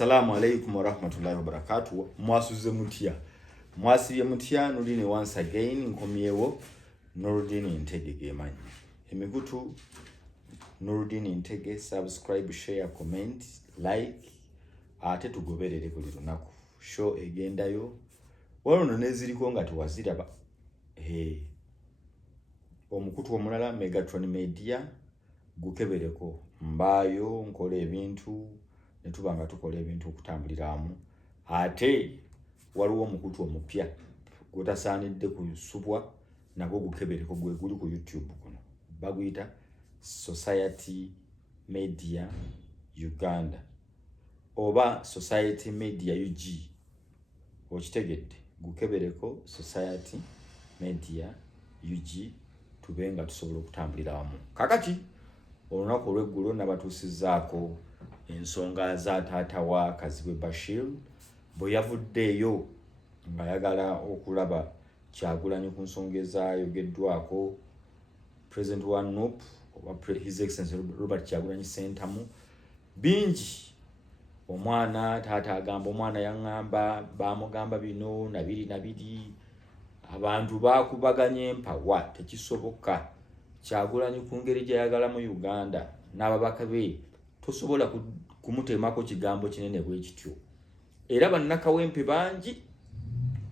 Assalamu alaikum wa rahmatullahi wa barakatuh. Mwasuze mutia. Mwasiye mutia nudini once again nkomyewo Nurudini Ntege gemanyi. Emigutu Nurudini Ntege, subscribe, share, comment, like. Ate tugoberere buli lunaku. Show egendayo. Wano neziriko nga tuwaziraba. Omukutu omulala Megatron Media gukebereko mbayo nkola ebintu netubanga tukola ebintu okutambuliramu. Ate waliwo omukutu omupya gotasaanidde kusubwa nago gukebereko gwe guli ku YouTube kuno. Baguyita Society Media Uganda oba Society Media UG. Okitegedde gukebereko Society Media UG tubenga tusobola okutambuliramu. Kakati olunaku olw'eggulo nabatuusizaako ensonga za taata wa Kazibwe Bashir bwe yavuddeeyo nga yagala okulaba Kyagulanyi ku nsonga ezaayogeddwako President wa NUP oba His Excellency Robert Kyagulanyi Ssentamu. Bingi omwana taata agamba omwana yaŋŋamba baamugamba bino nabiri abantu baakubaganya empawa tekisoboka. Kyagulanyi ku ngeri gy'ayagalamu Uganda n'ababaka be tosobola kumuteemako kigambo kinene bwe kityo. Era bannakawempe bangi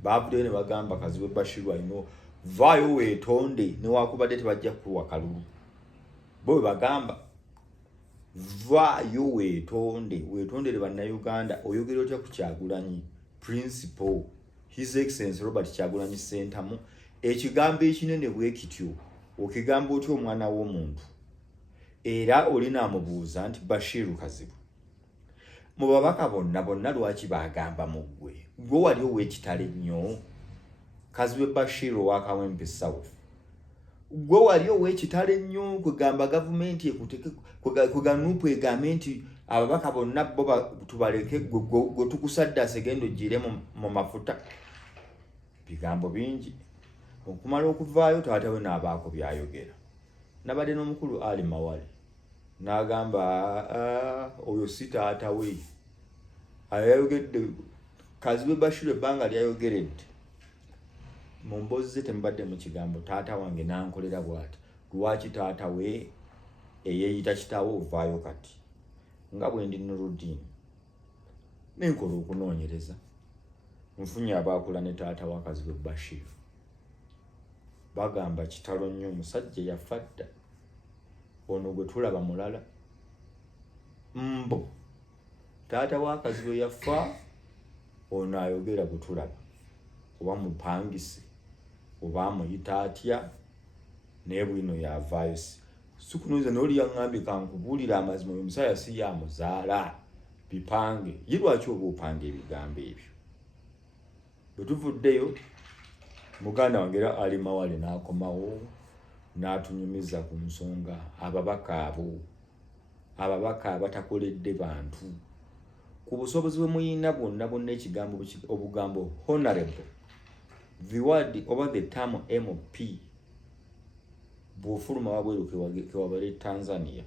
baavuddeyo ne bagamba Kazibwe Bashir alina vaayo weetonde newakubadde tebajja kuwa kalulu. Bo bagamba vaayo weetondere bannayuganda oyogera otya ku Kyagulanyi principal His Excellency Robert Kyagulanyi Ssentamu. Ekigambo ekinene bwe kityo okigamba otya omwana w'omuntu era olina amubuuza nti Bashir Kazibwe mu babaka bonna lwaki bagamba mu gwe wali ow'ekitale nnyo. Kazibwe Bashir wa Kawempe South gwe wali ow'ekitale nnyo kugamba gavumenti ekuteke kuganupu egambe nti ababaka bonna bo tubaleke gwe tukusaddase genda ogire mu mafuta. Bigambo bingi okumala okuvaayo taata we n'abaako byayogera. Nabadde n'omukulu Ali Mawale n'agamba oyo si taata we ayayogedde. Kazibwe Bashir ebbanga lyayogeredde mu mboozi ze temubadde mu kigambo taata wange n'ankolera bw'ati. Lwaki taata we eyeeyita kitaawe ovaayo kati? Nga bwe ndi Nurudini nenkola okunoonyereza nfunye abaakula ne taata wa Kazibwe Bashir. Bagamba kitalo nnyo omusajja yafa dda. Ono gwe tulaba mulala mbo taata wa Kazibwe yafa ono ayogera gwe tulaba oba mupangise oba amuyita atya naye bwino yavaayo. Sikunoza n'oli yaŋŋambye kankubuulira amazima oyo omusaya si yamuzaala bipange ye lwaki oba opanga ebigambo ebyo. Bwe tuvuddeyo muganda wange era Ali Mawale n'akomawo n'atunyumiza ku nsonga ababaka abatakoledde bantu ku busobozi bwe muyina bwonna ekigambo obugambo honorable the word oba the term MP bw'ofuluma wabweru kewabale Tanzania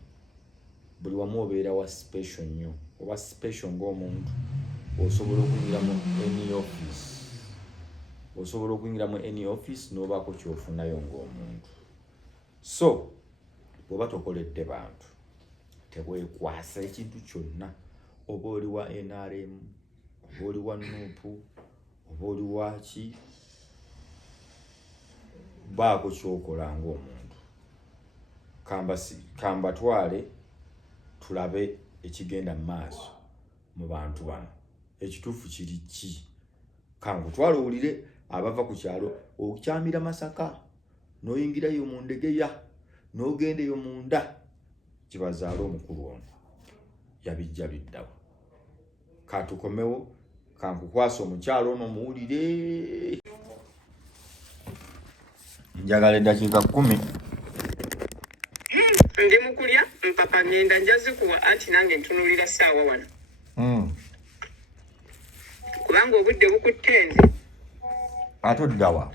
buli wamu obeera wa special nnyo oba special ng'omuntu osobola okuyingiramu any office n'obaako kyofunayo ng'omuntu. So bw'oba tokoledde bantu tebwekwasa ekintu kyonna oba oli wa NRM oba oli wa NUP oba oli waki baako kyokola ng'omuntu. Kambatwale tulabe ekigenda mu maaso mu bantu bano ekituufu kiri ki. Kankutwale owulire abava ku kyalo okyamira Masaka n'oyingirayo mu Ndegeya n'ogendeyo munda kibazaala omukulu ono yabijja biddawo. Katukomewo kankukwasa omukyalo ono muwulire. Njagala eddakiika 10 ndi mukulya mpapa ngenda njazikuwa anti nange ntunulira ssaawa wano kubanga obudde bukutte nze. Ate oddawa?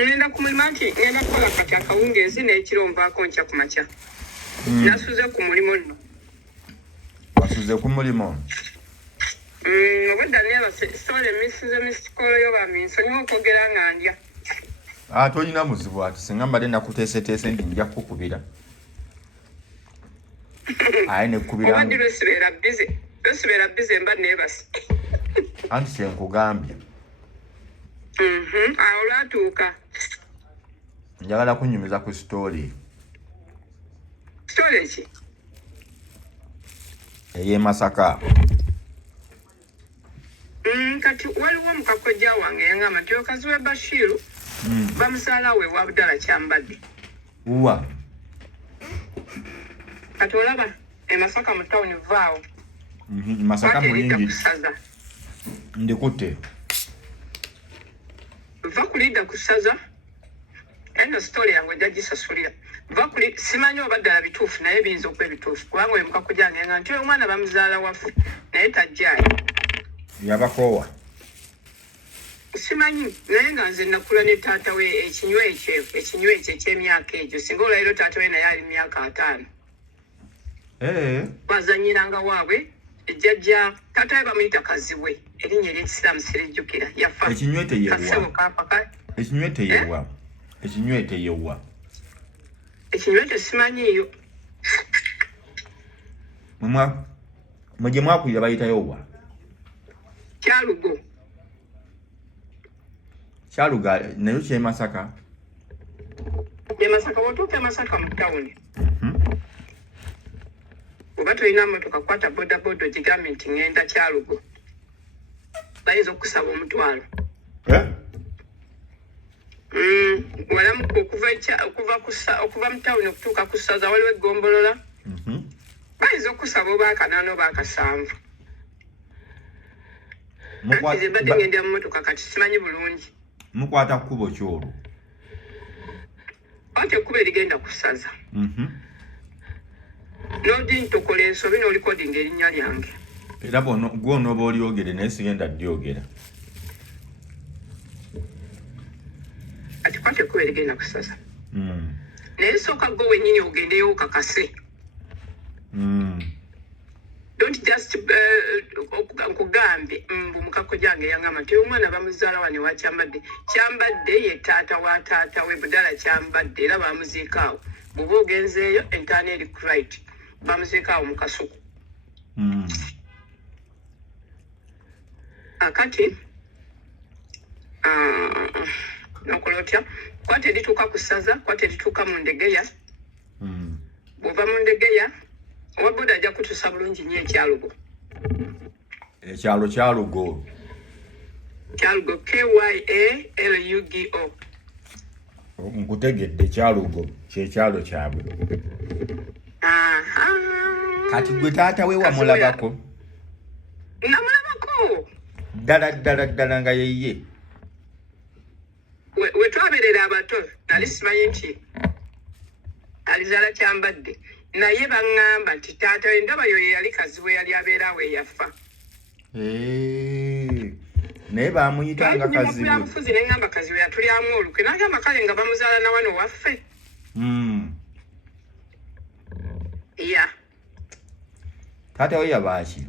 Ngenda ku mulimu anti ngenda kukola kati akawungeezi n'ekiro nvaako nkya ku makya. Nasuze ku mulimu nno. Wasuze ku mulimu? obudda neeba story emisize misikolo yo baminso niwo okwogera nga ndya. Tolina muzibu ati singa mbadde nakuteeseteese nti nja kukubira. Aye nekubira. Obadde lwesibeera bize mba neebasi. Anti kyenkugambye. Awo olwatuuka. Njagala kunyumiza ku story. Story ki? Ey'e Masaka. Kati waliwo mukakojja wange yangamba nti okazi we Bashiru bamusaala we wa Budala Kyambadde. Uwa. Kati olaba e Masaka mu town vaawo. Masaka muyingi. Kusaza. Ndikutte. Va kulidda ku ssaza. Eno story yange jagisasulira. Va kuli simanyi oba ddala bituufu naye biyinza okuba ebituufu kubanga oyo mukakojja wange nga nti omwana bamuzaala waffe naye tajjaayo. Yabakowa. Simanyi naye nga nze nakula ne taata we ekinywa ekyo eky'emyaka egyo singa olwaliro taata we naye ali myaka 5. Bazanyiranga waabwe ejjajja taata we bamuyita Kaziwe erinnya ery'ekisiraamu sirijjukira yafa. Ekinywete yewa. Kasebo kaapaka. Ekinywete yewa. Ekinywete yewa. Ekinywete simanyiiyo. Mwe mwakulira bayitayo wa? Kyalugo. Kyaluga nayo ky'e Masaka. E Masaka wotuuka e Masaka mu tawuni. Oba tolina mmotoka kwata bodaboda ogigambe nti ngenda Kyalugo. Bayinza okusaba omutwalo. Walamu okuva mu tawuni okutuuka ku ssaza waliwo eggombolola. Bayinza okusaba oba akanaana oba akasanvu. Nze mbadde ngenda mu mmotoka kati simanyi bulungi. Mukwata kkubo ki olwo? Ate ekkubo erigenda ku ssaza. N'odi ntokola ensobi n'olikodinga erinnya lyange. Era gw'onooba olyogere naye sigenda dyogera. Ati kwata ekkubo erigenda ku ssaza. Naye sooka gwe wennyini ogendeyo okakase. Don't just nkugambye mbu mukakojja wange yangamba nti omwana bamuzaala wano wa Kyambadde. Kyambadde ye taata wa taata we Budala Kyambadde era bamuziika awo. Bw'oba ogenzeeyo entaana eri right bamuziika awo mu Kasuku. Akati nokola otya kwata erituuka ku ssaza kwata erituuka mu Ndegeya. Bw'ova mu Ndegeya owa boda ajja kutuusa bulungi nnyo Ekyalugo. Ekyalo Kyalugo. Kyalugo KYALUGO. Nkutegedde Kyalugo kyekyalo kyabwe. Kati gwe taata we wamulabako? Namulabako. Ddala nga yeye. We twaberera abato nali simanyi nti alizaala Kyambadde. Naye baŋŋamba nti taata we ndaba yo yali Kaziwe yali abeera we yafa. Naye baamuyitanga Kaziwe. Bufuzi ne ŋŋamba Kaziwe yatulyamu olukwe n'agamba kale nga bamuzaala na wano waffe. Ya. Taata we yabaaki?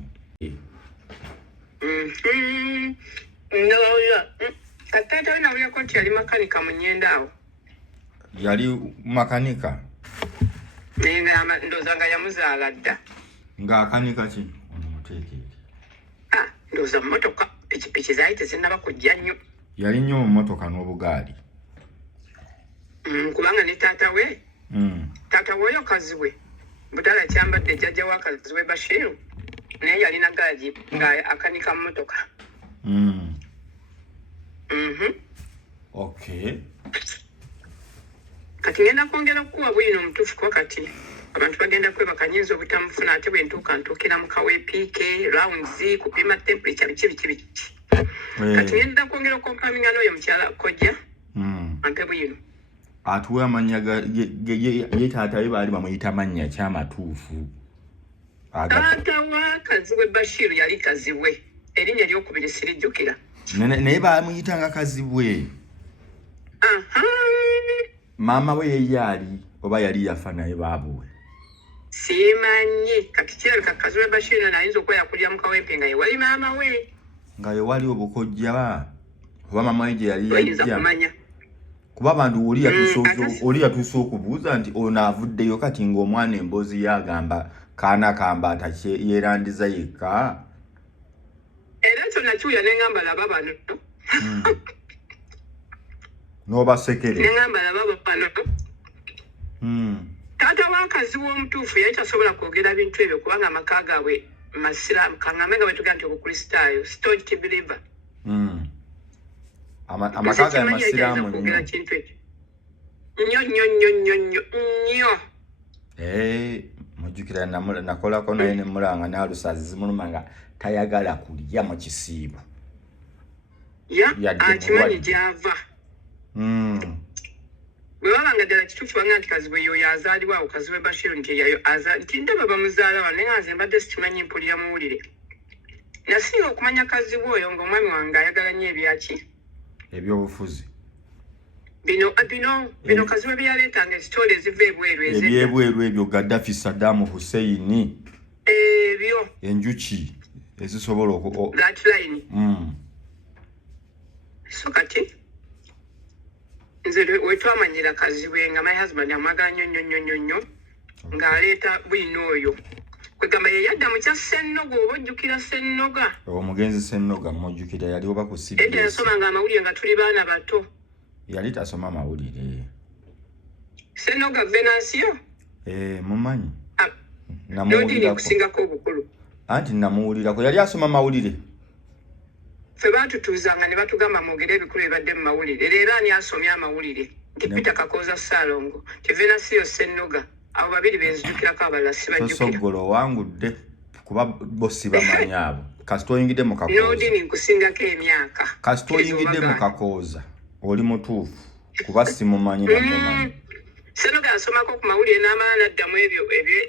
Taata we nawulyako nti yali makanika mu Nnyenda awo. Yali makanika? Ndowooza nga yamuzaala dda. Ng'akanika ki? Ndowooza mmotoka pikipiki zaali tezinnaba kujja nnyo. Yali nnyo mu mmotoka n'obugaali. Kubanga ne taata we oyo Kaziwe Budala Kyambadde jjajja wa Kaziwe Bashiru naye yalina gaali nga akanika mmotoka. Okay. Kati ngenda kwongera okukuwa bwino omutuufu kuba kati abantu bagenda kwebaka nyinza obutamufuna ate bwe ntuukira mu kaweepiike rounds kupima temperature biki. Kati ngenda kwongera okukompaminga n'oyo mukyala kojja ampe bwino. Atuwe amanya ye taata we baali bamuyita mannya kyamatuufu. Taata wa Kaziwe Bashiru yali Kaziwe erinnya eryokubiri sirijjukira. Naye baamuyitanga Kaziwe. Maama we ye yali oba yali yafa naye baabuwe? simanyi kati kirabika Kazibwe Bashir nayinza okweyakulira mu kawempe nga yewali maama we nga yewali obukojja oba mama we gye yali yajja kumanya kuba abantu oli yatuusa okubuuza nti ono avuddeyo kati ng'omwana emboozi yagamba kaana kamba yeerandiza yekka era kyonna kiwuya neŋŋamba laba bano n'obasekere neŋŋamba laba bano taata w'akazibu omutuufu yali tasobola kwogera bintu ebyo kubanga amaka gaabwe masiraamu kaŋŋambe nga bwe tugaa nti obukristaayo staunch believer amaka gaabwe masiraamu nnyo mujjukira nakolako naye nemulanga n'alusazi zimuluma nga tayagala kulya mu kisiibo akimanyi gy'ava bwe babanga ddala kituufu banga nti Kazibwe yoyo azaalibwawo Kazibwe Bashir nti yayo nti ndaba bamuzaala wano naye nga nze mbadde sikimanyi mpulira muwulire nasinga okumanya Kazibwe oyo ng'omwami wange ayagala nnyo ebyaki ebyobufuzi bino Kazibwe bye yaleetanga esitole eziva ebweru ebyebweru ebyo Gaddafi Saddam Hussein ebyo enjuki ezisobola that line so kati nze wetwamanyira Kazibwe nga my husband amwagala nnyo ng'aleeta bwino oyo kwegamba ye yadda mu kya Ssennoga oba ojjukira Ssennoga omugenzi Ssennoga mujjukira yali oba ku CBS edda yasomanga amawulire nga tuli baana bato yali tasoma mawulire Ssennoga Venancio mumanyi namuwulira kusingako obukulu anti namuwulirako yali asoma mawulire ffe baatutuuzanga ne batugamba mwogere ebikulu ebibadde mu mawulire leero ani asomye amawulire nti Peter Kakooza Ssaalongo nti Venancio Ssennoga abo babiri benzijukirako abalala sibajjukira Sogolo owangudde kuba bo sibamanyi abo kasita oyingidde mu Kakooza n'odini nkusingako emyaka kasita oyingidde mu Kakooza oli mutuufu kuba simumanyi namumanyi Ssennoga yasomako ku mawulire n'amala n'addamu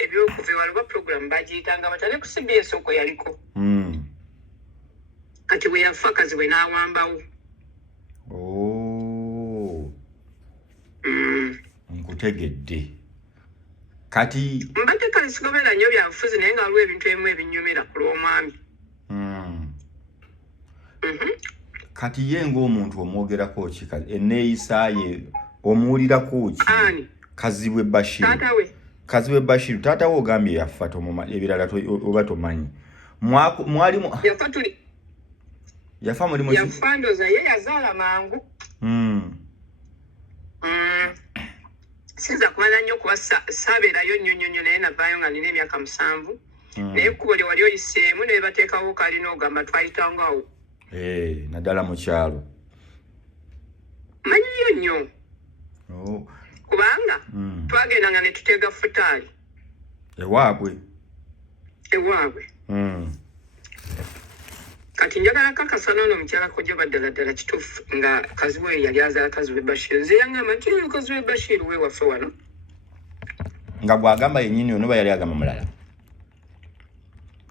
ebyokuva ewala oba puroguramu bagiyitanga batale ku CBS okwo yaliko kati bwe yafa Kazibwe n'awambawo nkutegedde kati mbadde kale sigobera nnyo byanfuzi naye nga waliwo ebintu ebimu ebinyumira ku lw'omwami kati ye ng'omuntu omwogerako ki enneeyisa ye omuwulirako ki Kazibwe Bashir Kazibwe Bashir taata we ogambye yafa ebirala oba tomanyi mwalimu yafa mulimu yafa ndoza ye yazaala mangu sinza kumala nnyo kuba saabeerayo nnyo naye navaayo nga nina emyaka 7 naye ekkubo lye wali oyiseemu ne bateekawo kalina ogamba twayitangawo naddala mu kyalo manyiyo nnyo kubanga twagendanga ne tuteega futaali ewaabwe kati njagala kakasa noono omukyala kojja baddala kituufu nga Kazibwe oyo yali azaala Kazibwe Bashir nze yangamba nti oyo Kazibwe Bashir we waffe wano nga bw'agamba yennyini ono ba yali agamba mulala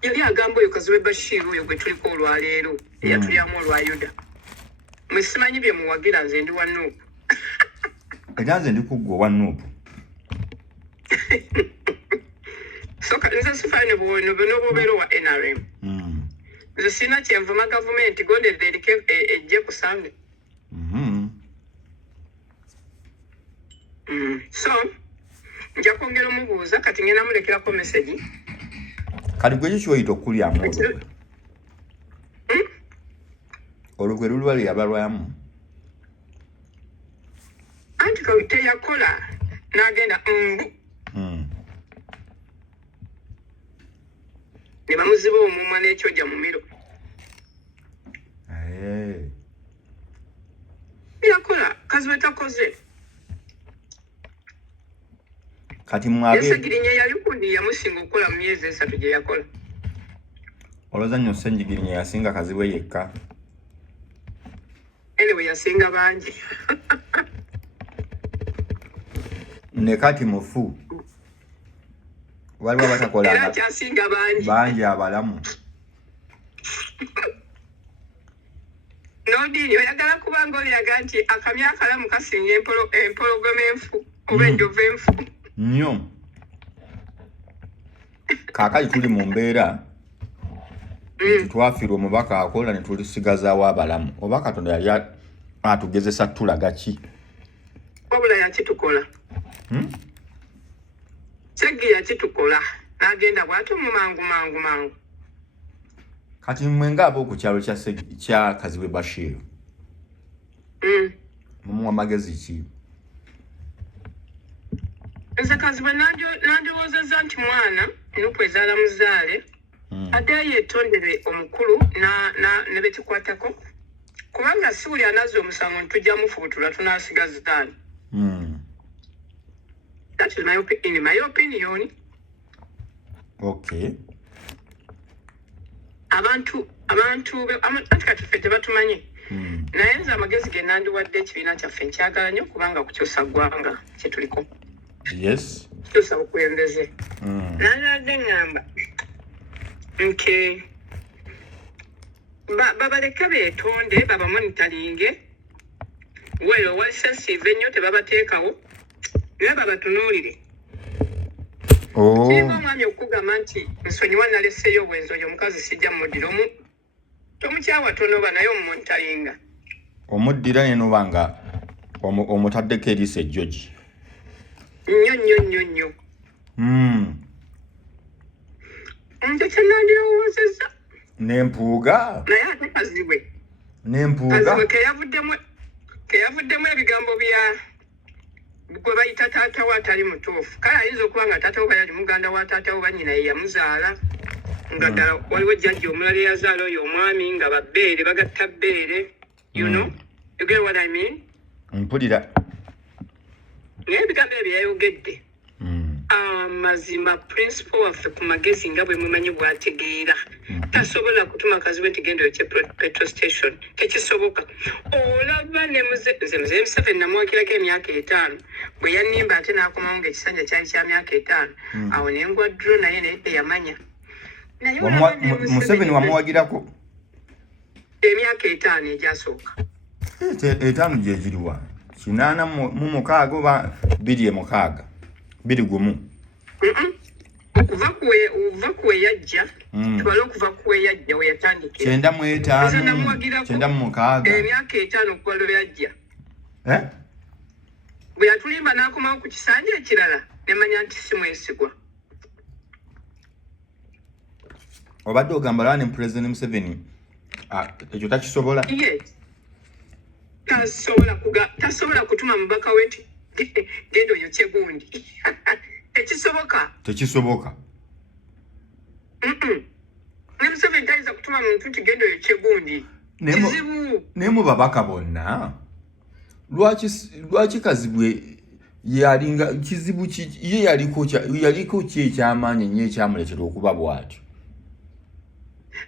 yali agamba oyo Kazibwe Bashir oyo gwe tuliko olwaleero eyatulyamu olwa Yuda mwe simanyi bye muwagira nze ndi wa Nuupu era nze ndi kuggwa wa Nuupu so nze sifaine bwono bwobeera wa NRM nze sirina kyenvuma gavumenti gondedde eriko ejje ku Sande so nja kwongera omubuuza kati ngenda mulekirako mesegi kati gwe kikyoyita okulyamu olugwe lulwa lyabalwamu anti teyakola n'agenda ne bamuziba omumwa n'ekyojja mu miro yakola Kazibwe takoze kati mwage Sengirinya yali kundi yamusinga okukola mu myezi 3 gye yakola olowooza nnyo Sengirinya yasinga Kazibwe yekka anyway yasinga bangi ne kati mufu waliwo batakolanga kyasinga bangi abalamu Nodini oyagala kubanga oliyaga nti akamya akalamu kasinga empologoma enfu oba enjovu enfu nnyo Kaakali tuli mu mbeera twafiirwa omubaka akola ne tulisigazaawo abalamu. Oba Katonda yali atugezesa tulaga ki? Wabula yakitukola. Kyeggi yakitukola. N'agenda bw'atyo mu mangu. Kati mmwe ng'ab'oku kyalo kya Kazibwe Bashir. Mumuwa magezi ki? Nze Kazibwe nandiwoozezza nti mwana Nuupu ezaala muzaale ate yeetondere omukulu ne bekikwatako kubanga si buli anazza omusango ntujja mufubutula tunaasigaza ttaani. That is in my opinion. Okay. Abantu kati ffe tebatumanyi. Naye nze amagezi ge nandiwadde ekibiina kyaffe nkyagala nnyo kubanga kukyusa ggwanga kye tuliko. Yes. Kukyusa bukulembeze. Nandiwadde ngamba nti babaleke beetonde babamonitalinge weero walisasiive ennyo tebabateekawo era babatunuulire. Kirina omwami okugamba nti nsonyiwa nalesseeyo obwenzi oyo omukazi sijja muddira tomukyawa tonoba naye omumonitalinga. Omuddira nenoba nga omutaddeko eriisa ejjogi. Nnyo. Nze kyenandirowoozezza. N'empuuga. Naye ate Kazibwe. N'empuuga. Kazibwe keyavuddemu ebigambo bya gwe bayita taata we atali mutuufu. Kale ayinza okuba nga taata we yali muganda wa taata we bannyina ye yamuzaala. Nga ddala waliwo jjajja omulala eyazaala oyo omwami nga babbeere bagatta bbeere. You know? You get what I mean? Mpulira. Naye ebigambo ebyo yayogedde. Mazima principal waffe ku magezi nga bwe mumanyi bw'ategeera. Tasobola kutuma Kazibwe nti genda oyokye petrol station. Tekisoboka. Olaba ne nze Muzee Museveni namuwakirako emyaka 5 bwe yannimba ate n'akomawo ng'ekisanja kyali kya myaka 5. Awo ne ngwa dro naye naye teyamanya. Museveni wamuwagirako emyaka 5 egyasooka. 5 gye giriwa 86 oba 26 21. Okuva kuwe yajja tubale okuva kuwe yajja we yatandikira 95 emyaka 5 okuva lwe yajja bwe yatulimba n'akomawo ku kisanja ekirala nemanya nti si mwesigwa. Obadde ogamba lwa ne President Museveni ekyo takisobola. Tasobola kutuma mubaka we nti genda oyokye gundi. Tekisoboka. Ne Museveni tayinza kutuma muntu nti genda oyokye gundi. Kizibu. Naye mu babaka bonna lwaki Kazibwe yalinga kizibu ye yaliko ki ekyamaanyi ennyo ekyamulekera okuba bw'atyo?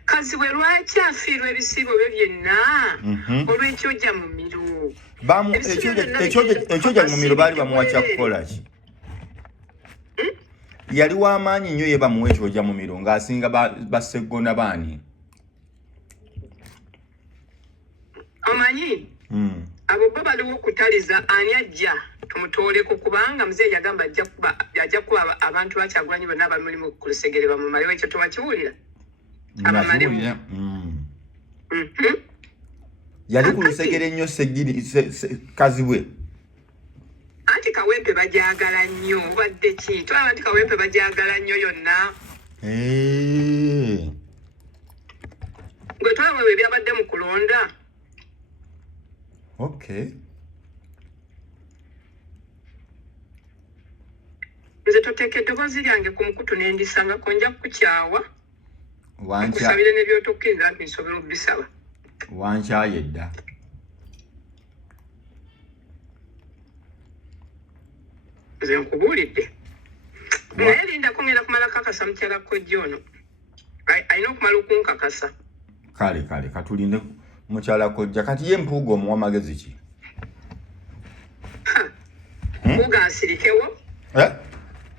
Kazibwe lwaki afiirwa ebisiibo bye byonna olw'ekyojja mu miro? Ekyojja mu miro baali bamuwa kyakukola ki? Yali w'amaanyi nnyo ye bamuwa ekyojja mu miro ng'asinga baseggona baani? Omanyi abo bo baliwo okutaliza ani ajja tumutooleko kubanga Muzee yagamba ajja kuba abantu bakyagulanyi bonna abamulimu ku lusegere bamumalewo. Ekyo tewakiwulira? Yali ku lusegere nnyo Kazibwe. Anti Kawempe bajagala nnyo obadde ki? Twaba anti Kawempe bajagala nnyo yonna. Gwe twaba we byabadde mu kulonda. Okay. Nze toteeka eddoboozi lyange ku mukutu n'endisangako nja kukyawa. Kusabire ne by'otokkiriza nti nsobola okubisaba. Wankyaye dda. Nze nkubuulidde. Naye lindako ngenda kumala kakasa mukyala kkojja ono. Alina okumala okunkakasa. Kale katulinde mukyala kkojja. Kati ye Mpuuga omuwa magezi ki? Mpuuga asirikewo.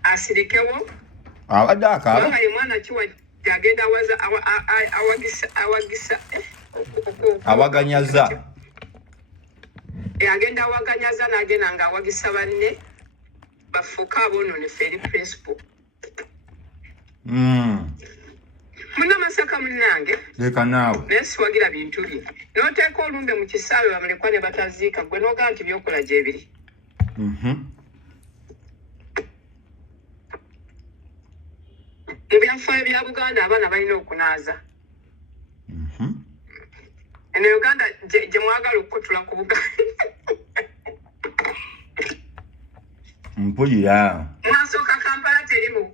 Asirikewo. Abadde akaaba. Kubanga ye mwana kiwa agenda awaganyaza. Agenda awaganyaza n'agenda ng'awagisa banne bafuuka aboononefu eri principal. Muna Masaka munange. Leka nawe. Nesiwagira bintu bye. N'oteeka olumbe mu kisaawe bamulekwa ne bataziika gwe n'ogaa nti byokola gye biri. Mu byafaayo bya Buganda abaana balina okunaaza. Eno Uganda gye mwagala okukutula ku Buganda. Mpulira. Mwasooka Kampala terimu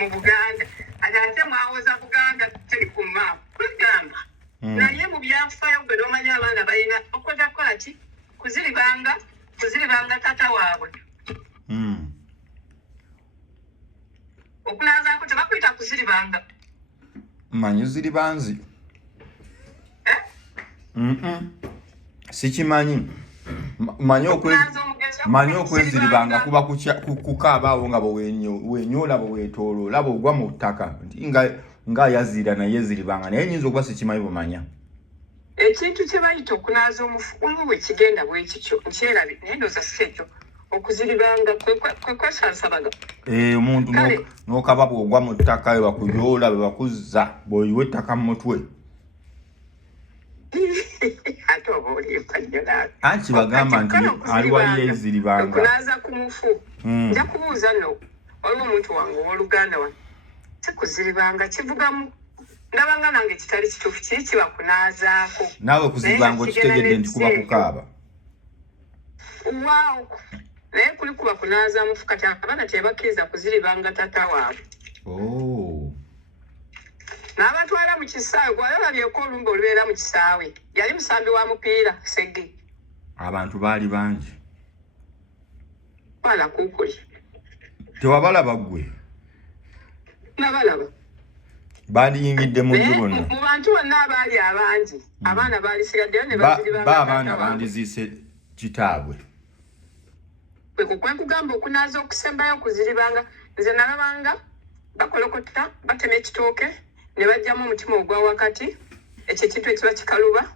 mu Buganda. Ate mwawoza Buganda teri ku maapu. Kugamba. Naye mu byafaayo gwe n'omanya abaana balina okukola ki? Kuziribanga tata waabwe. Okunaazaako tebakuyita kuziribanga. Manyi ziribanzi. Sikimanyi. Manyi okweziribanga kuba kukaabaawo nga bwenyola bwetolo labo ogwa mu ttaka nga yazira naye yeziribanga naye nyinza okuba sikimanyi bumanya. Ekintu kye bayita okunaaza omufu bwe kigenda bwe kikyo nkyerabi naye ndooza si ekyo okuziribanga kwe kwesansabaga. Omuntu n'okaba bw'ogwa mu ttaka bwe bakuyoola bwe bakuzza bw'oyiwa ettaka mu mutwe. Ate oba oliimpa nnyo naawe. Anti bagamba nti aliwa yeziribanga. Okunaaza ku mufu. Nja kubuuza nno waliwo omuntu wange ow'Oluganda wano. Si kuziribanga kivugamu. Ndabanga nange kitali kituufu kiri kiba kunaazaako. Naawe kuziribanga okitegedde nti kuba kukaaba. Waawo. Naye kuli kuba kunaaza mufu kati abaana tebakkiriza kuziribanga tata waabwe. N'abatwala mu kisaawe gwalalabyeko olumbe olubeera mu kisaawe. Yali musambi wa mupiira Ssegge. Abantu baali bangi. Bala kuukuli. Tewabalaba ggwe? Nabalaba. Bandiyingidde mu jju bonna. Mu bantu bonna abaali abangi. Abaana baali sigaddeyo ne baziribanga. Abaana bandiziise kitaabwe. Kwe kugamba okunaaza okusembayo okuziribanga. Nze nalabanga bakolokota batema ekitooke. Ne bajjamu omutima ogwa wakati ekyo ekintu ekiba kikaluba.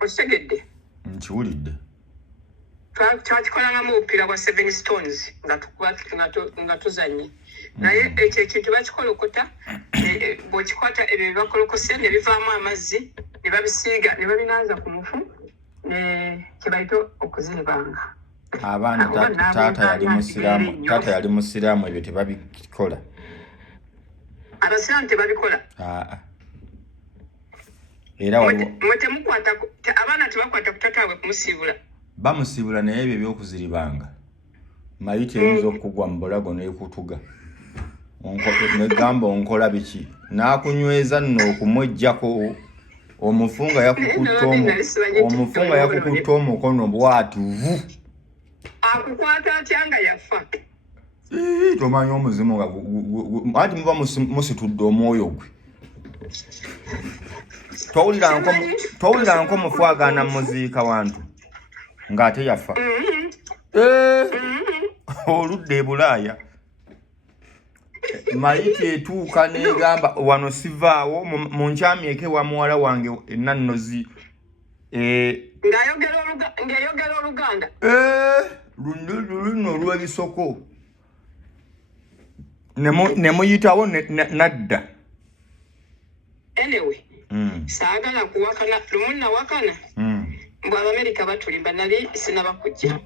Okitegedde? Nkiwulidde. Twakikolangamu obupiira bwa 7 stones nga tuzanye. Naye ekyo ekintu bakikolokota bw'okikwata ebyo bye bakolokose ne bivaamu amazzi ne babisiiga ne babinaaza ku mufu kye bayita okuziribanga. Abaana taata yali musiraamu ebyo tebabikola. Abasiraamu tebabikola. Era mwe temukwata abaana tebakwata ku tataabwe kumusiibula. Bamusiibula naye ebyo ebyokuziribanga. Mayite eyinza okugwa mu bulago n'ekutuga. Negamba onkola biki? N'akunyweza nno okumweggyako omufunga yakukutte omukono bw'atuvu. Akukwata atya nga yafa? Tomanyi omuzimu nga anti muba musitudde omwoyo gwe. Towulira nko mufu agaana muziika wantu ng'ate yafa. Oludde e Bulaaya. Mayiti etuuka n'egamba wano sivaawo mu nkyamyeko ewa muwala wange enannozi. Ng'ayogera Oluganda? Luno olw'ebisoko. Ne muyitawo nadda. Anyway, saagala kuwakana lumu nawakana. Mbw Abamerika batulimba nali sinabakujja.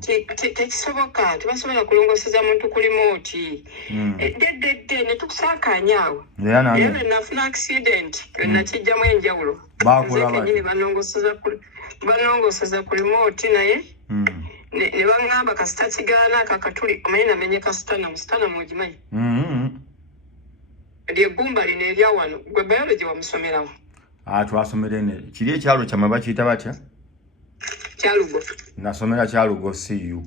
Tekisoboka tebasobola kulongoseza muntu ku limooti. Dedde ne tukusaakaanya awo. Era nafuna accident nakijjamu enjawulo. Nze banongoseza ku limooti naye ne baŋŋamba kasita kigaana akakatuli omanyi namenye kasitana musitana mugimanyi. Ly'eggumba lino erya wano gwe biology wamusomerawo. Twasomera ne kiri ekyalo kyamwe bakiyita batya? Kyalugo. Nasomera Kyalugo CU.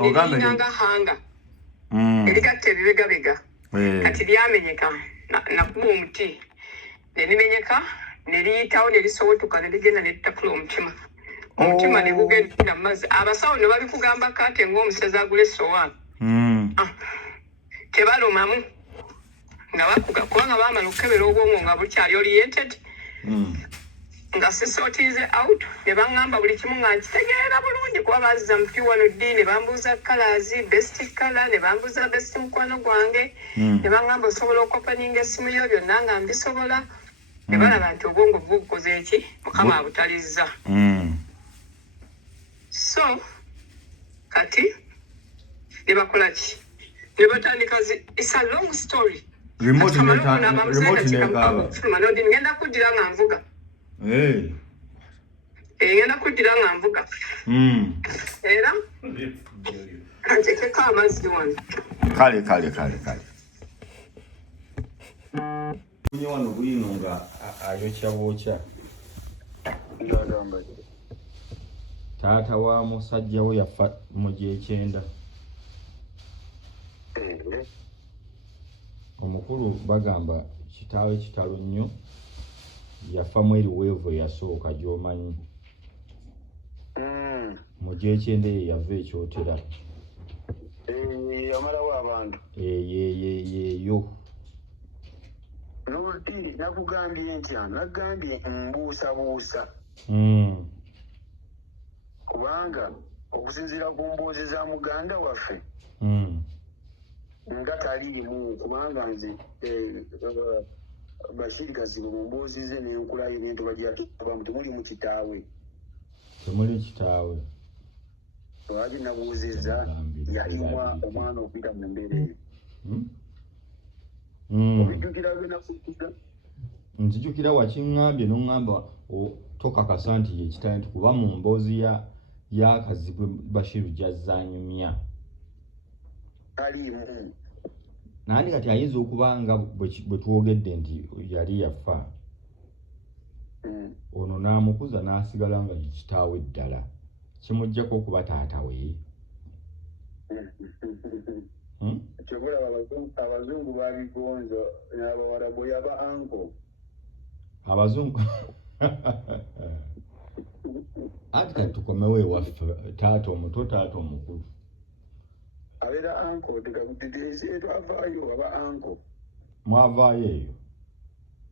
Ogambe hanga. Erigatta ebibegabega. Kati lyamenyeka nakuba omuti ne limenyeka ne liyitawo ne lisowotuka ne ligenda ne litakula omutima. Omutima ne gugenda mu mazzi. Abasawo ne babikugambako ate ng'omusezi agula essowaani. Tebalumamu nga bakuga kubanga baamala okukebera obwongo nga bukyali oriented. nga sisotize out ne baŋŋamba buli kimu nga nkitegeera bulungi kuba bazza mu P1D ne bambuuza colors best color ne bambuuza best mukwano gwange ne baŋŋamba osobola okopaninga essimu yo byonna nga mbisobola ne balaba nti obwongo bwo bukoze eki mukama abutalizza so kati ne bakola ki ne batandika it's a long story remote ngenda kuddira nga nvuga ngenda kuddira nga nvuga era ntekeko amazzi wano kale kunye wano buyino nga ayokya bwokya taata wa musajja we yafa mu Gyekyenda omukulu bagamba kitaawe kitalo nnyo yafa mu eriweevu eyasooka gy'omanyi mu Gyekyenda eyo yava ekyotera yamalawo abantu yeyo n'olutiri nakugambye ntya nagambye mbuusabuusa kubanga okusinziira ku mboozi za muganda waffe nga taliimu kubanga nze Bashir Kazibu mu mboozi ze n'enkulayo n'entoba gyatubamu temuli mu kitaawe lwaki nabuuzizza yalimwa omwana okuyita mu mbeera eyo obijjukira genakukiza nzijukira wakiŋŋambye n'oŋŋamba tokakasa nti yekitaye nti kuba mu mboozi ya Kazibu Bashiru gyazzaanyumya taliimu nandi kati ayinza okuba nga bwe twogedde nti yali yafa ono n'amukuza n'asigala nga kitaawe ddala kimuggyako okuba taata we kyobola abazungu babigonza n'abawarabu yaba anko abazungu ati kati tukomewo ewaffe taata omuto taata omukulu abeera anko tekagudidezi etwavaayo aba anko mwavaayo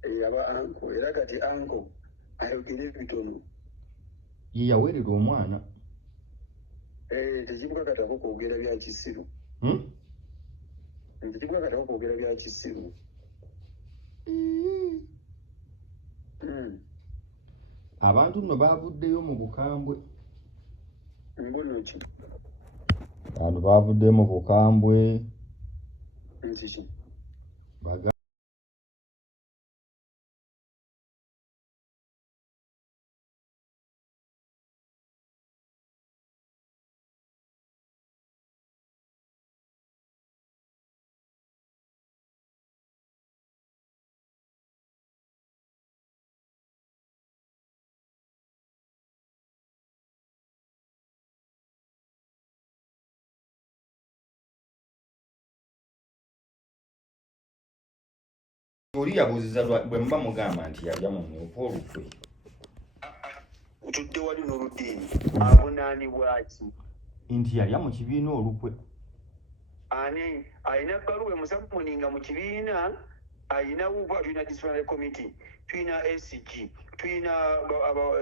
eyo aba anko era kati anko ayogera ebitono ye yaweerera omwana tekimukakatako kwogera bya kisiru tekimukakatako kwogera bya kisiru abantu nno baavuddeyo mu bukambwe mbunoki abantu baavuddeyo mu bukambwe nkiki oli yabuuziza bwe muba mugamba nti yalya mu mmyuka olukwe otudde wali n'oluddiini avunaanibwa ki nti yalya mu kibiina olukwe ani alina bbaluwa emusamuninga mu kibiina alina wuva tulina disciplinary committee tulina ACG tulina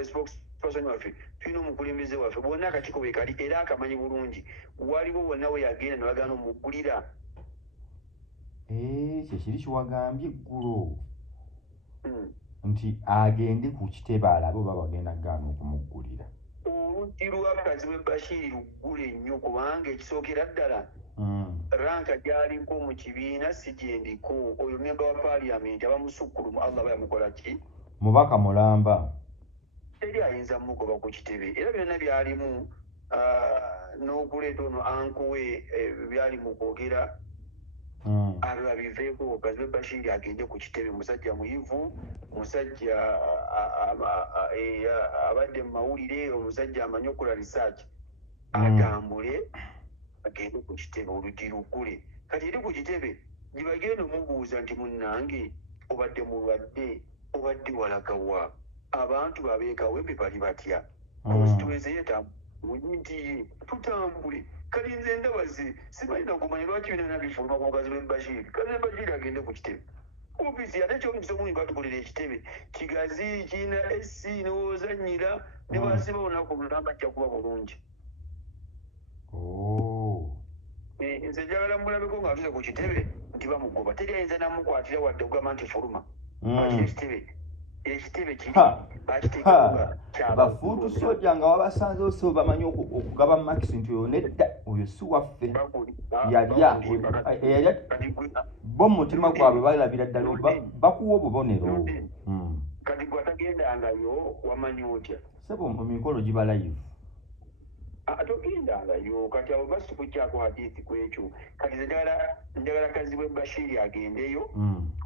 spokesperson waffe tulina omukulembeze waffe bonna akakiiko bwe kali era akamanyi bulungi waliwo wonna we yagenda ne bagana omuggulira kyekiri kiwagambye eggulo nti agende ku kitebe alabe oba bagenda gaana okumuggulira oluggi lwa Kazibu Bashir luggule nnyo kubanga ekisookera ddala ranka gy'aliko mu kibiina si gyendiko oyo memba wa paaliyamenti abamusukkulumu Allah bayamukola ki mubaka mulamba teri ayinza mugoba ku kitebe era byonna byalimu n'okuleeta ono ankuwe byali mu kwogera abiveeko Kazibu Bashir agende ku kitebe musajja muyivu musajja abadde mu mawulire omusajja amanyi okukola research atambule agende ku kitebe oluggi luggule kati eri ku kitebe gibagenda omubuuza nti munnange obadde mulwadde obadde walagawa abantu babeekawembe bali batya konstituensi yetamuli nti tutambule kali nze ndabaze simanyi nakumanya lwaki bina nabifuluma ku Kazibu Bashir Kazibu Bashir agende ku kitebe ofisi ate kyomusomunyi batukolera ekitebe kigazi kiina esi newozanyira ne basiba olunaku olulamba ajja kuba bulungi. Nze njagala mulabeko ng'atuze ku kitebe nti bamugoba teri ayinza namukwatira wadde okugamba nti fuluma ekitebe kiri bakiteeka bafuutu soja nga wabasanze ose bamanyi okugaba makisi nti oyo nedda oyo si waffe yalya bo mumutima gwabwe balabira ddala bakuwa obubonero. kati gwe atagendangayo wamanyi otya sebo emikolo giba live togendangayo kati abo basikukyako hadithi kwekyo kati njagala Kazibe Bashiri agendeyo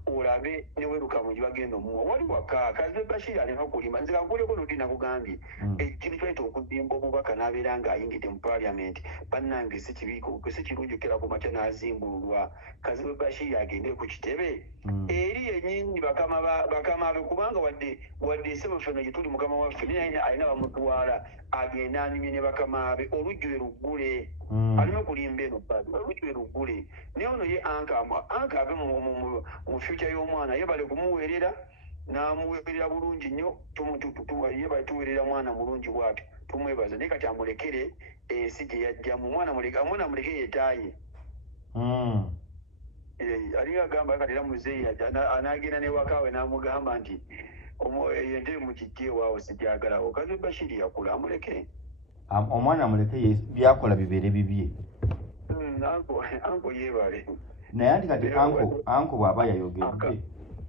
olabe newerukamu gibagenda omuwa wali waka Kazibe Bashiri alina okulimba nze kankuleko noti nakugambye ekintu kyaita okuzimba omubaka n'abeera ng'ayingidde mu parliament bannange si kirungi okera ku makya n'azimbululwa. Kazibe Bashiri agende ku kitebe eri yennyini bakama be kubanga wadde esebofeno gye tuli mukama waffe naye alina bamutwala agenda anyumye ne bakama be olujju eruggule alina okulimba eno olujju eruggule naye ono ye anka ave mu future y'omwana yebale kumuweerera n'amuweerera bulungi nnyo yebale tuweerera mwana mulungi bwatyo tumwebaza naye kati amulekere ensi gye yajjamu omwana amulekere yetaaye alinga agamba kati era muzeeyi anaagenda newakaawe n'amugamba nti ente mukijje ewaawo sijagalawo. Kazibe Bashiri yakula amuleke omwana amuleke byakola bibeere bibye anko yeebale naye anti kati anko bw'aba yayogedde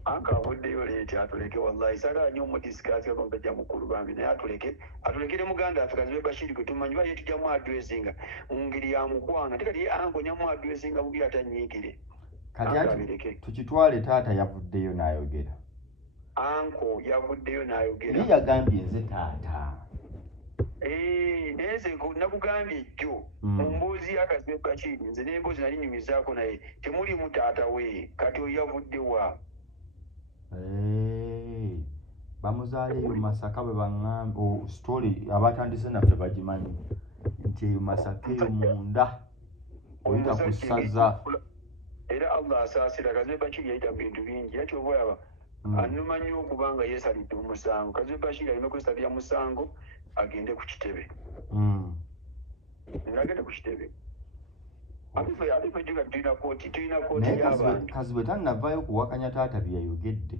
anka avuddeyo leeti atuleke wallahi sagala nnyo omudisikaasi kakompejja mukulu bambi naye atulekere muganda affe Kazibe Bashiri gwe tumanyi baye tujjamu adressinga mu ngeri ya mukwano ate kati anko nyamu adressinga bubi atanyiigire kati ati tukitwale taata yavuddeyo n'ayogera anko yavuddeyo n'ayogera ye yagambye nze taata naye nze nakugambye jjo mu mboozi ya Kazibe Bashiri nze n'emboozi nali nyumizaako naye temulimu taata we kati oyo yavuddewa bamuzaaleyo Masaka bwe baŋŋamba story abatandise naffe bagimanyi nti eyo Masaka eyo munda oyita ku ssaza era Allah asaasira. Kazibe Bashiri yayita bintu bingi era kyoba olaba annuma nnyo okubanga yeesalidde omusango. Kazibe Bashiri alina okwesalira musango agende ku kitebe agende ku kitebe ate fe juga tulina kooti y'abantu. Kazibe tannavaayo kuwakanya taata bye yayogedde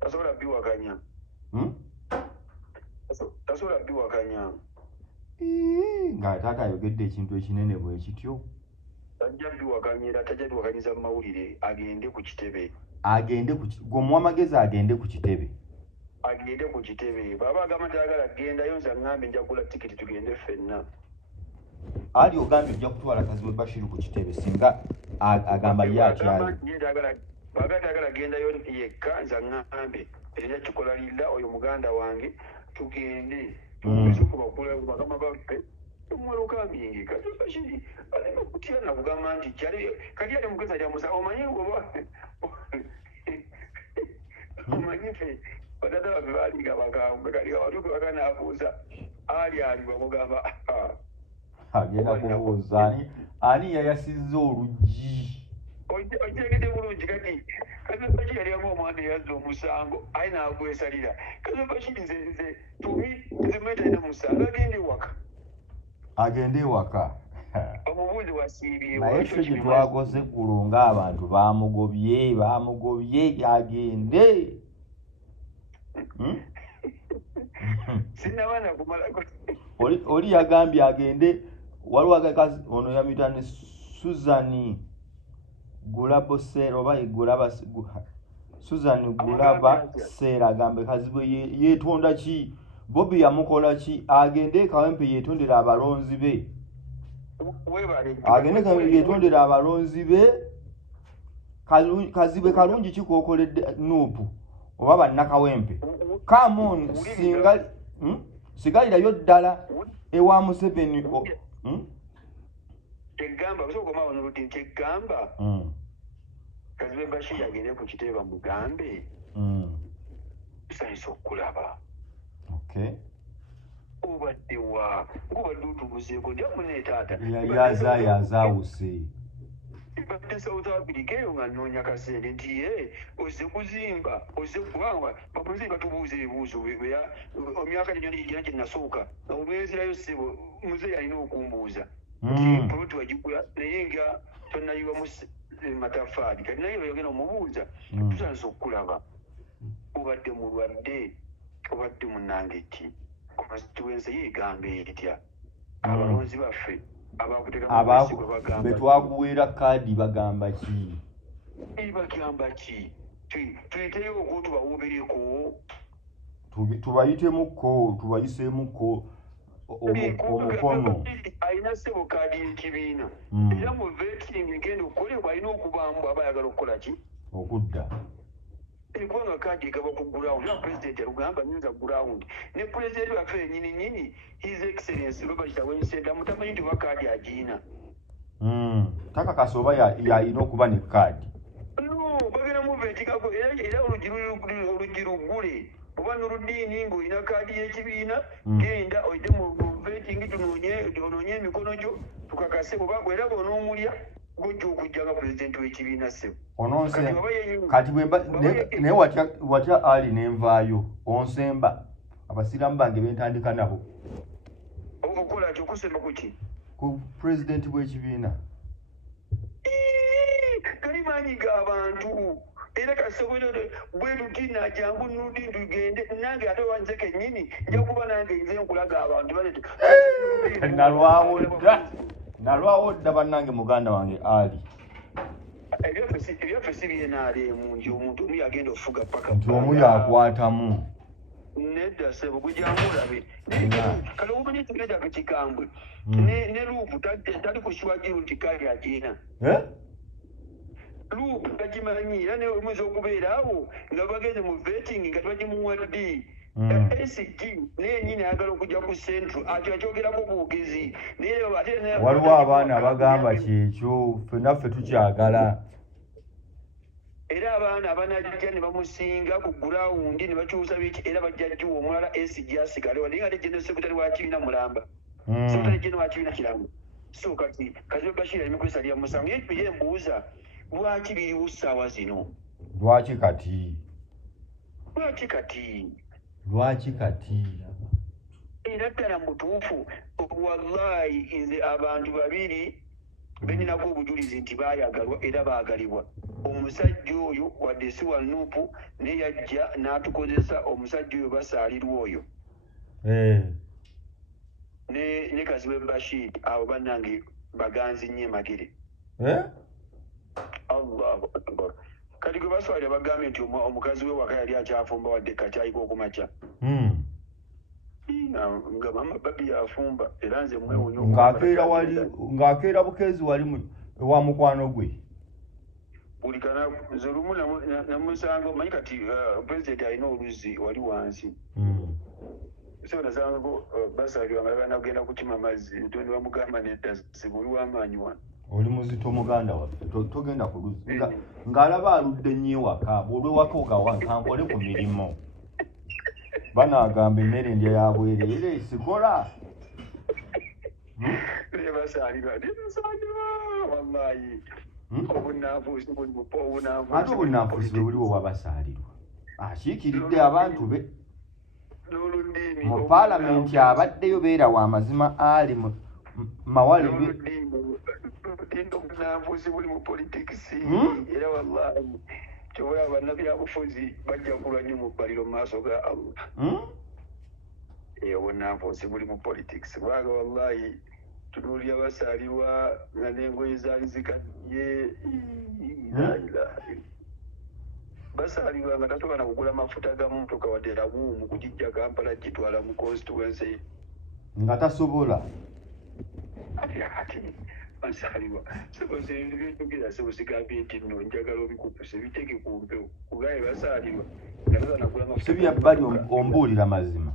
tasobola biwakanya nga taata ayogedde ekintu ekinene bwe kityo tajja biwakanyira tajja biwakanyiza mu mawulire agende ku kitebe gweomuwa amagezi agende ku kitebe bw'aba agamba tayagala gendayo nze aŋŋambe nja kugula tikiti tugende ffenna ali ogambye ojja kutwala Kazibe Bashiri ku kitebe singa agamba ye akyali baga tayagala gendayo yekka nze aŋŋambe erina kikola lilla oyo muganda wange tugende tugezekubakula bakama baffe tumwerukamingi. Kazibe Bashiri alina okutya nakugamba nti kati ali mugeza lyamusa omanyi oba omanyi ffe batata baffe baaliga bakambwe kaliga batuuke baka naabuuza ali bamugamba agenda kubuuza ani yayasizza oluggi okitegedde bulungi kati Kazibe Bashiri yaliamu omwana eyazza omusango aye naagwesalira. Kazibe Bashiri nze mweta musango agende ewaka omubuuzi wasiibye naye ffe kye twakoze eggulo ng'abantu bamugobye agende sinabana kumalako oli yagambye agende waliwo agakazi ono yamuyita ne Susan Gulabosera oba Susan Gulaba Sera agambe Kazibe yeetonda ki Bobi yamukola ki agende Kawempe yeetondera abalonzi be yeetondera abalonzi be Kazibe kalungi kikokoledde Nuupu oba bannakawempe come on sigalirayo ddala ewa Museveni tegamba osokoma wano luti tegamba Kazibe Bashiri agende ku kitebe bamugambe tusanyisa okulaba obaddewa ngobadde otubuzeeko ndi amune taata yazaawuse badde South Africa eyo nga nnoonya kasente nti ozze kuzimba ozze kubanga bamuze batubuuza ebibuuzo emyaka gina gye nasooka olwenzirayo ssebo muzeeyi alina okumbuuza nti poloti wagigula naye nga tonayiwamu mataffaali kati naye oyogenda omubuuza tutandisa okukulaba obadde mulwadde obadde munnange ki constituency yeegamba etya abalonzi baffe betwakuweera kaadi bagamba ki bagamba ki tuyiteyo oko tubawuubireko tubayitemukko tubayiseemukko omukono alina ssebo kaadi y'ekibiina era mu vetting ngenda okukolebwa alina okubaamu aba ayagala okukola ki okudda kubanga kaadi egaba ku ground na president yalugamba nyinza ground ne president waffe yennyini his excellence Robert Kyagulanyi Ssentamu mutamanyi nti oba kaadi agiina takakasa oba yalina okuba ne kaadi no bagenda muvetikako era oluggi luggule oba n'oluddiini ng'olina kaadi y'ekibiina genda oyite mu vetingi tunoonye emikono gyo tukakase oba era bw'onoomulya gojja okujja nga pulezidenti w'ekibiina ssebo ononse kati naye watya ali nenvaayo onsemba abasiraamu bange bentandika nabo okola ki okusemba kuki ku pulezidenti bw'ekibiina gali maanyi g'abantu era kasobole bwe lutina jangu nudi ndugende nange ate wanze kennyini nja kuba nange nze nkulaga abantu nalwawo dda bannange muganda wange ali ebyaffe si byenaaleemu nti omuntu omu yagenda okufuga paka nti omu yakwatamu nedda sebo gujamulabe kale obumanyi ekigere kyaffe kikambwe ne luupu tali kusiwagiru nti kaali agiina luupu tagimanyi era nemwezi okubeera awo nga bageze mu vetting nga tebagimuwaddi ACG nenyini ayagala okujja ku central atyo akyogerako bwogezi waliwo abaana abagamba kyekyo ffenaffe tukyagala era abaana abanajja ne bamusinga ku gurawundi ne bakyusa biki era bajjajjiwa omulala ACG asigalewa naye ate general secretary wa kibiina mulamba secretary general wa kibiina kiramba so kati Kazibe Bashir alina kwesalira musango ye mbuuza lwaki biriwo ssaawa zino lwaki kati era ddala mutuufu wallahi nze abantu babiri beninako obujulizi nti baayagalwa era baagalibwa omusajja oyo wadde si wa nuupu naye yajja n'atukozesa omusajja oyo basaalirwa oyo ne Kazibe Bashir abo bannange baganzi nnyo emagere Allahu akbar kati gwe baswalira bagambye nti omukazi we waka yali akyafumba wadde kakyayika okumakya nga mama babi yafumba era nze mwewunyo ng'akeera bukeezi wali ewa mukwano gwe buli kanaku nze lumu namusanga omanyi kati pulezidenti alina oluzzi wali wansi so nasangako basalirwa nga bagenda kugenda kukima mazzi ntondi bamugamba nedda sibuli w'amaanyi wano oli muzito muganda waffe togenda ku luzzi ng'alaba aludde nnyo ewaka olw'ewaka okankole ku mirimu banaagamba emmere ndya ya bwereere sikola nebasalirwa wallahi obunanfuusi ate obunanfuusi bwe buliwo bwabasaalirwa akiikiridde abantu be mu paalamenti abaddeyo beera wa mazima ali mawale obunanfuusi buli mu politikisi era wallahi kyobola bannabyabufuzi bajja kulwa nnyo mu bbaliro mu maaso ga Allah obunanfuusi buli mu politikisi kubanga wallahi tunuulira basaalirwa nga n'engoye zaali zikaddiye basaalirwa nga tatoba na kugula mafuta ga mmotoka wadde labuumu kugijja Kampala gitwala mu constituency nga tasobola ati basaalirwa sebose ebintu byetugera sebusigambye nti nno njagala obikupuse biteke ku mpewo kugaye basaalirwa nga tatoba nagula mafuta sibyabbali ombuulira mazima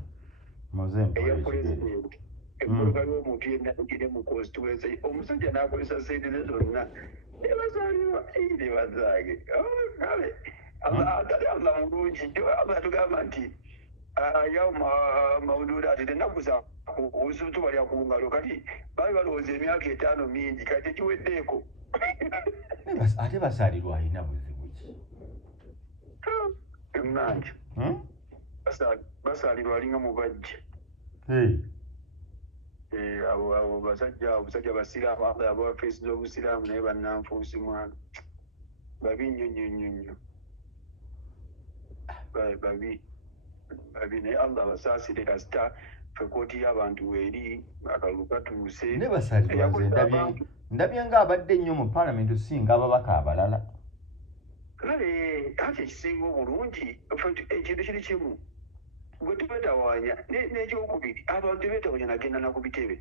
eyapulezidenti eggoloka ly'omuntu yenna egire mu constituency omusajja n'akozesa sente ze zonna nebazaalirwa ne bazaage kale Allah mulungi Allah tugamba nti yauma maududaati ennaku za tubalya ku ngalo kati baali balowooza emyaka 5 mingi kati giweddeeko ate basalirwa alina buzibu ki emmanju basalirwa alinga mubajja abo basajja basiraamu abafeesi z'obusiraamu naye bannanfuusi mwana babi nnyo nnyo nnyo nnyo babi naye allah abasaasire kasita ffe kooti y'abantu weeri akalulu katuuse ne basalirwa nze ndabye ng'abadde nnyo mu paalamenti osinga ababaka abalala kale ate ekisinga obulungi ekintu kiri kimu bwe tubetawaanya n'ekyokubiri abantu tebetawanya nagenda na ku bitebe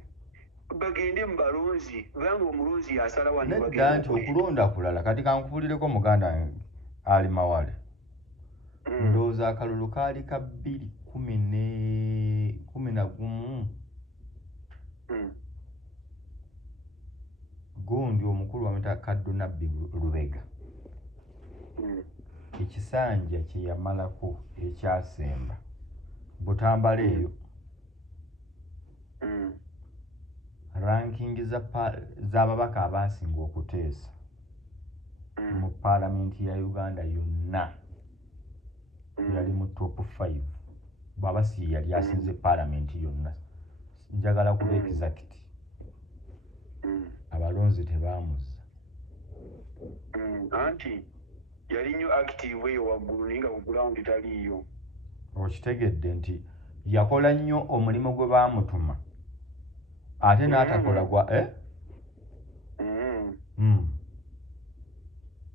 bagende mu balonzi kubanga omulonzi yasala nedda nti okulonda kulala kati kankubulireko muganda wange ali mawale ndowooza akalulu kaali ka 2011 gundi omukulu wamuyita Kadunabbi Lubega ekisanja kye yamalako ekyasemba Butambala eyo ranking z'ababaka abasinga okuteesa mu paalamenti ya Uganda yonna yali mu top 5 bw'aba si yali asinze paalamenti yonna njagala kuba exact abalonzi tebaamuzza anti yali nnyo active eyo waggulu naye nga ku ground taliiyo okitegedde nti yakola nnyo omulimu gwe baamutuma ate n'atakola gwa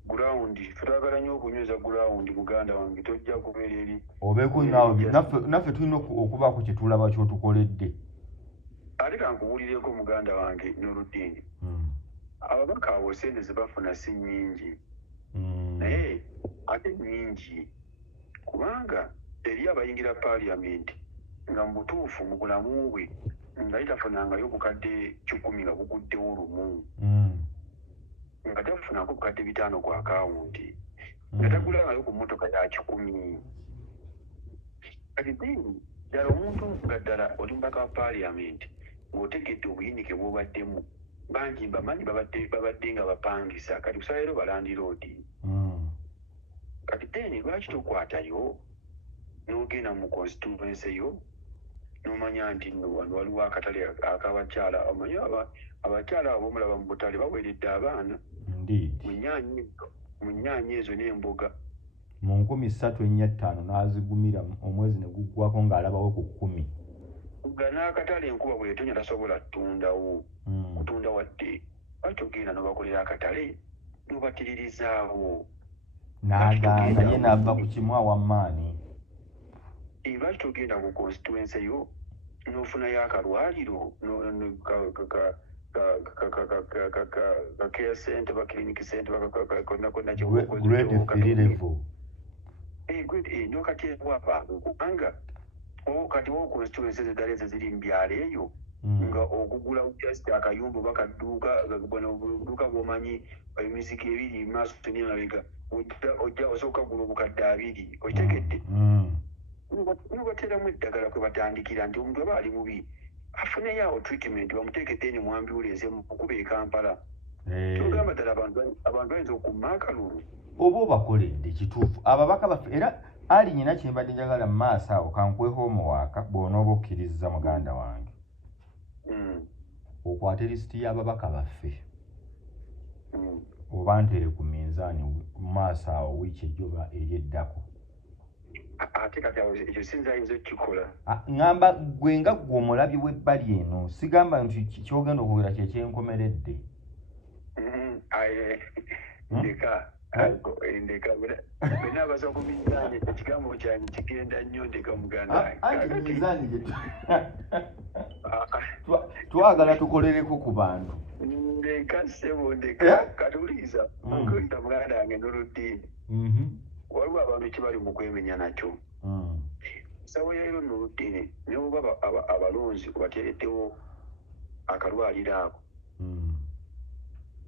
ground twagala nnyo okunyweza ground muganda wange tojja kubeera eri obeeko naawe naffe tulina okubaako kye tulaba ky'otukoledde ate kankubuulireko muganda wange Nuruddin ababaka abo sente ze bafuna si nnyingi naye ate nnyingi kubanga eri abayingira paaliyamenti nga mu butuufu mu bulamu bwe nga yitafunangayo obukadde 10 nga buguddewo lumu nga tafunako obukadde 5 ku akawunti nga tagulangayo ku mmotoka ya 10 kati deni ddala omuntu nga ddala oli mubaka wa paaliyamenti ng'otegedde obuyinike bw'obaddemu bangi bamanyi babadde nga bapangisa kati kusala leero balandiroodi kati deni lwaki tokwatayo n'ogenda mu constituency yo n'omanya nti nno wano waliwo akatale ak'abakyala omanyi abakyala ab'omulaba mu butale baweeredde abaana mu nnyaanya ezo n'emboga mu 345 n'azigumira omwezi ne guggwako ng'alabawo ku 10 nga n'akatale enkuba bw'etonya tasobola kutundawo kutunda wadde lwaki ogenda n'obakolera akatale n'obatiririzaawo n'agamba ye n'ava ku kimu awammaani lwaki togenda ku constituency yo n'ofunayo akalwaliro ka care center ba clinic center konna n'okateebwa abantu kubanga kati wo constituency zeddala ezo ziri mbyalo eyo nga okugula just akayumba oba kadduuka bw'omanyi emiziki ebiri maaso n'emabega ojja osooka kugula obukadde 2 okitegedde nibateeramu eddagala kwe batandikira nti omuntu aba ali mubi afuneyo awo treatment bamuteekedde ni mu ambulance mukuba e Kampala togamba ddala abantu bayinza okumma akalulu oba obakoledde kituufu ababaka baffe era ali nyina kyembadde njagala mu maaso awo kankweho omuwaaka bw'onooba okkiriza muganda wange okwate lisiti y'ababaka baffe oba ntere ku minzaani mu maaso awo wiiki ejjoba eryeddako ate kati awo ekyo sinza ayinza okukikola ŋŋamba gwe nga gwe omulabi w'ebbali eno sigamba nti kyogenda okwogera kyekyenkomeredde ndeka bena abaza ku minzaani ekigambo kyange kigenda nnyo ndeka muganda anti minzaani twagala tukolereko ku bantu ndeka ssebo ndeka katuliza nkuliza muganda wange Nuruddin waliwo abantu ekibali mu kwemenya nakyo sawo yairo Nuruddin ne bwoba abalonzi bateereddewo akalwaliro ako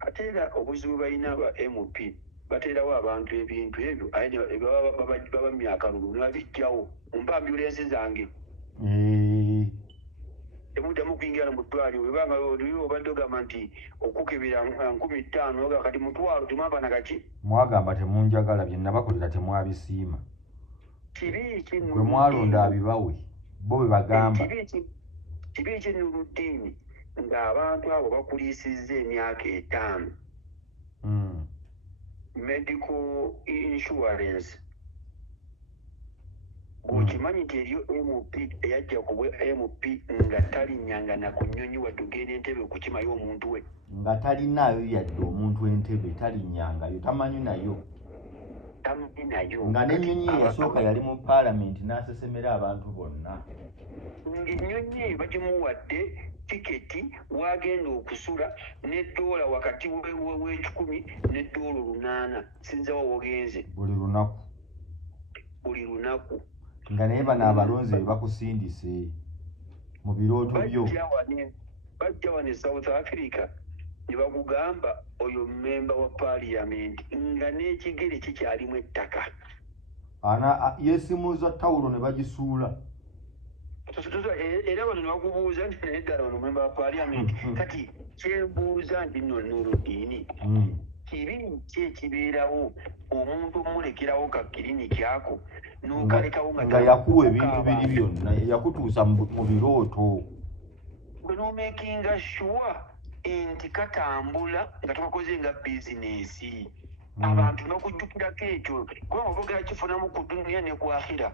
ate era obuzibu balina aba MP bateerawo abantu ebintu ebyo baba mu myaka lulu ne babijjawo mumpa ambulensi zange oddamu kuyingira mu ddwaliro webanga oliwo obadde ogamba nti okukebera 1500 oga kati mutwalo temwava na kaki mwagamba temunjagala bye nabakolera temwabisiima kibi gwe mwalonda abibawe bo bwe bagamba kibi eky'Nuruddin ng'abantu abo bakuliisizza emyaka 5 medical insurance okimanyi nti eriyo MP eyajja ku bwe MP nga talinnyanga na ku nnyonyi wadde ogenda entebe okukimayo omuntu we nga talinaayo yadde omuntu entebe talinyangayo tamanyi nayo nga n'ennyonyi ye yasooka yali mu paalamenti n'asesemera abantu bonna ng'ennyonyi eyo bagimuwadde tiketi wagenda okusula $1 wakati w'ekikumi $8 sinza wa wogenze buli lunaku nga naye bano abalonzi be bakusindise mu birooto byo bajja wano e South Africa ne bakugamba oyo memba wa parliament nga n'ekigere kikyalimu ettaka yeesimuza tawulo ne bagisuula era wano ne bakubuuza nti naye ddala ono memba wa parliament kati kyembuuza nti nno Nuruddin kibi ki ekibeerawo omuntu omulekerawo ka kiriniki ako n'okalekawo nga yakuwa ebintu biri byonna yakutuusa mu birooto gwe n'omakinga sure nti katambula nga tukakoze nga bizinesi abantu bakujjukirako ekyo kubanga obogera kifunamu ku duniya ne ku akhira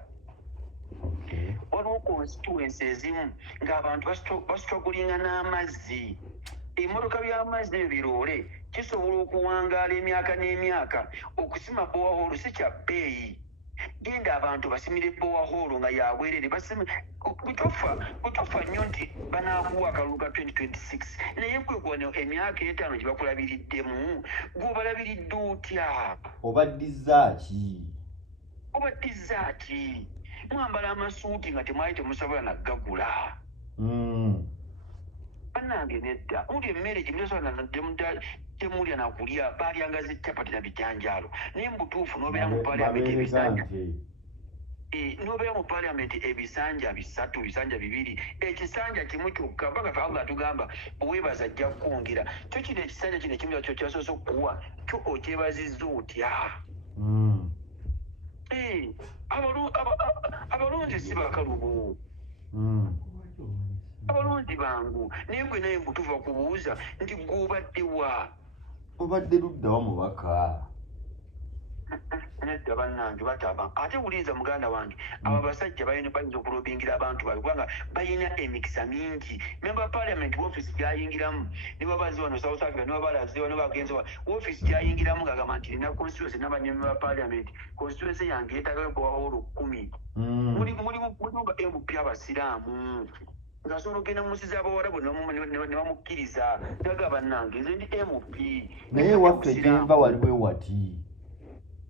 waliwo constituency ezimu ng'abantu basitogulinga n'amazzi ebimotoka by'amazzi ebyo biroole kisobola okuwangaala emyaka n'emyaka okusima bowaholo si kya bbeeyi genda abantu basimire bowaholo nga yabwerere butofa nnyo nti banaakuwa akalulu ka 2026 naye kwegwano emyaka 5 gye bakulabiriddemu gw'obalabiridde otya obaddizaaki mwambala amasuuti nga temwali temusobola naggagula bannange nedda muli emmere temulya nakulya balyanga zicapati na bijanjaalo naye mubutuufu n'obeera mu paliamenti ebisanja n'obeera mu paliamenti ebisanja 3 bisanja 2 ekisanja kimu kyokka mpaka fe Allah atugamba oweebaza ajja kukwongera kyo kino ekisanja kino ekimu kyo kyasoose okukuwa kyo okyebazizza otya abalonzi si bakalubo abalonzi bangu naye gwe naye mbutuufu bakubuuza nti gw'obadde wa obadde luddawa mubaka nedda bannange bataba ate wuliza muganda wange abo abasajja bayinza okulobingira abantu babe kubanga bayina emikisa mingi memba parliament office gyayingiramu ne babazi wano South Africa ne babalaze wano bagenze office gyayingiramu ngagamba nti nina constituency n'abanyamemba parliament constituency yange yeetagayo bowaholo 10 mulimu MP abasiraamu ngasobola ogenda mu nsi z'abawarabu ne bamukkiriza naga bannange nze ndi MP naye waffe gyemba waliwo wati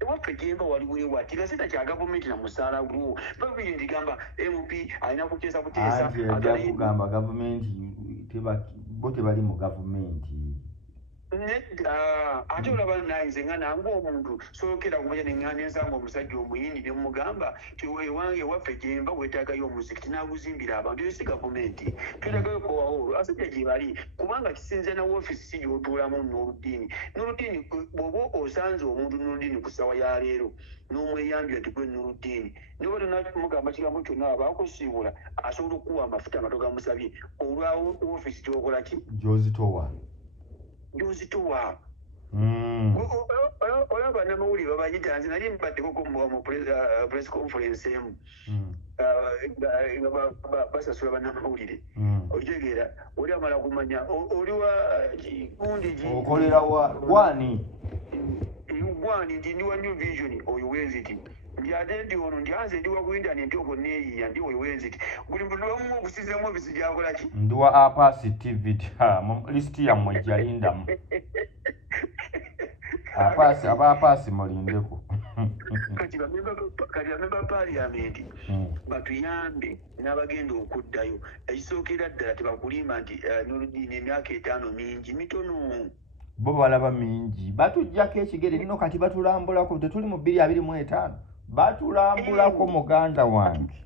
ewaffe gyemba waliwo ewati nga sina kya gavumenti na musaala gwo babiri ndigamba MP alina kuteesa kugamba gavumenti bo tebali mu gavumenti nedda ate olaba nayinze nga nange omuntu sookera kumanya neŋŋana ensanga omusajja omuyindi ne mugamba ti ewange ewaffe gyemba weetaagayo omuzikiti n'aguzimbira abantu eyo si gavumenti twetagayo bowaholo asajja gye bali kubanga kisinze na woofiisi si gy'otuulamu Nuruddin bw'oba osanze omuntu Nuruddin ku ssawa ya leero n'omweyambya nti gwe Nuruddin niba tonamugamba kigambo kyonna abaakusiibula asobola okukuwa amafuta nga togamusabye olwawo woofiisi gyokola ki gy'ozitowa olaba namawulire babagita nze nali mbaddeko mu press conference emu basasula bannamawulire okitegeera oli amala kumanya oliwa gundi okolera gwani nti ndi wa New Vision oyo wenziti ndi ate ndi ono ndi anze ndi wa ku internet okwo neeyiya ndi oyo wenziti buli muntu bamu okusizamu ofisi gyakola ki ndi wa Apasi TV lisiti yammwe gyalindamu Apasi mulindeko kati bamemba parliament batuyambe n'abagenda okuddayo ekisookera ddala tebakulimba nti Nuruddin emyaka 5 mingi mitono bo balaba mingi batujjako ekigere nino kati batulambulako tetuli mu 2025 batulambulako muganda wange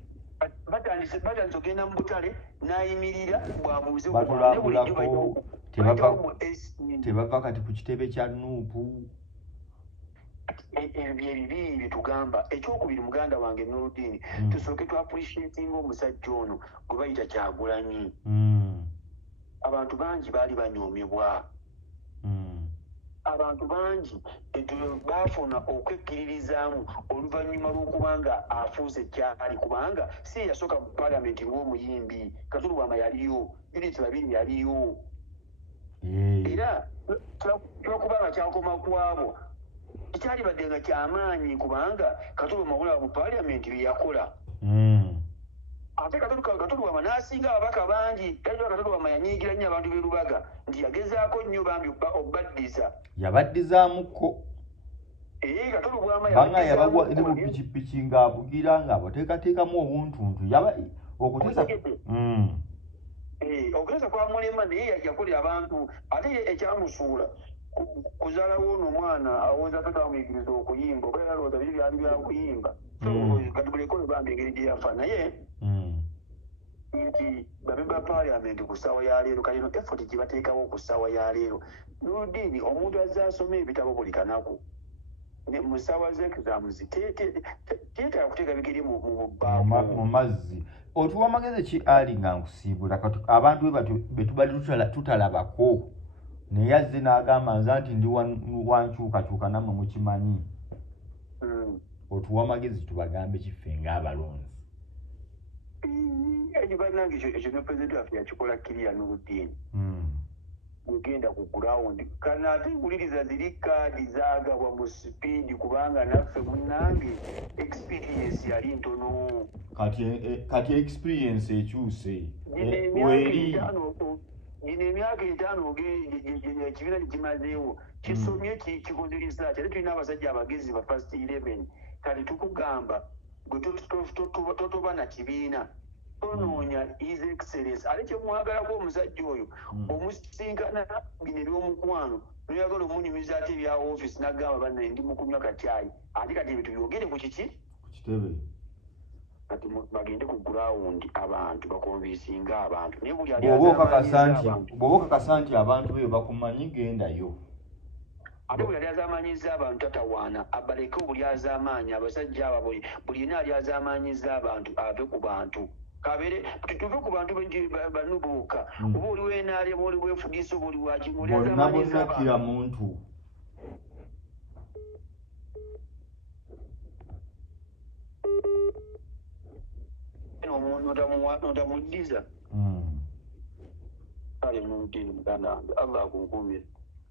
batandise ogenda mu butale n'ayimirira bw'abuuze batulambulako tebava kati ku kitebe kya Nuupu. ebyo ebibiri bye tugamba. Ekyokubiri muganda wange Nurudini, tusooke tu appreciatinga omusajja ono gwe bayita Kyagulanyi. Abantu bangi baali banyoomebwa. Abantu bangi baafuna okwekkiririzaamu oluvannyuma lw'okuba nga afuuse kyali, kubanga si yasooka mu paalamenti ng'omuyimbi. Katulu Wama yaliyo, Judith Babiri yaliyo. Era lwakuba nga kyakoma ku abo ekyali badde nga kyamaanyi, kubanga Katulu Wama mu paalamenti bye yakola. Ate Katulu Wama n'asinga ababaka bangi. Katulu Wama yanyiigira nnyo abantu b'e Lubaga nti yagezaako nnyo bambi obbaddiza. Yabaddizaamuko. Katulu Wama banga yabagwa eri mu pikipiki ng'avugira ng'abateekateekamu obuntuntu okuteesa kwa mulema naye yakolera abantu. Ate ekyamusuula kuzaalawo ono omwana awooza tatamuyigiriza okuyimba oba yalowooza biri byali byakuyimba. Kati bulekole bambi engeri gye yafa naye nti bamemba paalamenti ku ssaawa ya leero kalino effort gye bateekawo ku ssaawa ya leero. Nurudini, omuntu azze asoma ebitabo buli kanaku mu ssaawa z'exams teetaaga kuteeka bigere mu mazzi. Otuwa amagezi ki ali nga nkusiibula kati abantu be tubadde tutalabako naye azze n'agamba nze nti ndi wankyukakyuka nammwe mukimanyi. Otuwa amagezi tubagambe kiffe ng'abalonzi. Bannange ekyo ne pulezidenti waffe yakikola kiriya Nurudini. Mugenda ku gurawundi kana ate wuliriza ziri kaadi zaagabwa mu sipiidi, kubanga naffe munnange experience yali ntono. Kati experience ekyuse Gino emyaka 5 ekibiina kimazeewo kisomye kikoze research. Ate tulina abasajja abagezi ba first 11. Kati tukugamba gwe totoba na kibiina onoonya his excellence. Ate kyemwagalako omusajja oyo omusinkana bino eby'omukwano noyagala omunyumiza ate ebya office n'agamba bannaye ndi mu kunywa kacaayi. Ate kati ebyo tubyogere ku kiki kitebe kati bagende ku gurawundi abantu bakonvinsinga abantu. Naye buli bw'oba okakasa nti abantu beyo bakumanyi gendayo. Ate buli ali azaamanyiza abantu tatawaana abaleke buli azaamanyi abasajja aba buli yena ali azaamanyiza abantu ave ku bantu. Kabere tuve ku bantu bano bokka. Oba oli weenaali oba oli bwefugisa oba oli wakimu oli azaamanyiza abantu muntu. Notamuddiza kale Nurudini muganda wange Allah akunkumire.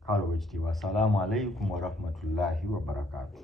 Kale wekitiibwa. Assalaamu alaikum warahmatullahi wabarakatuh.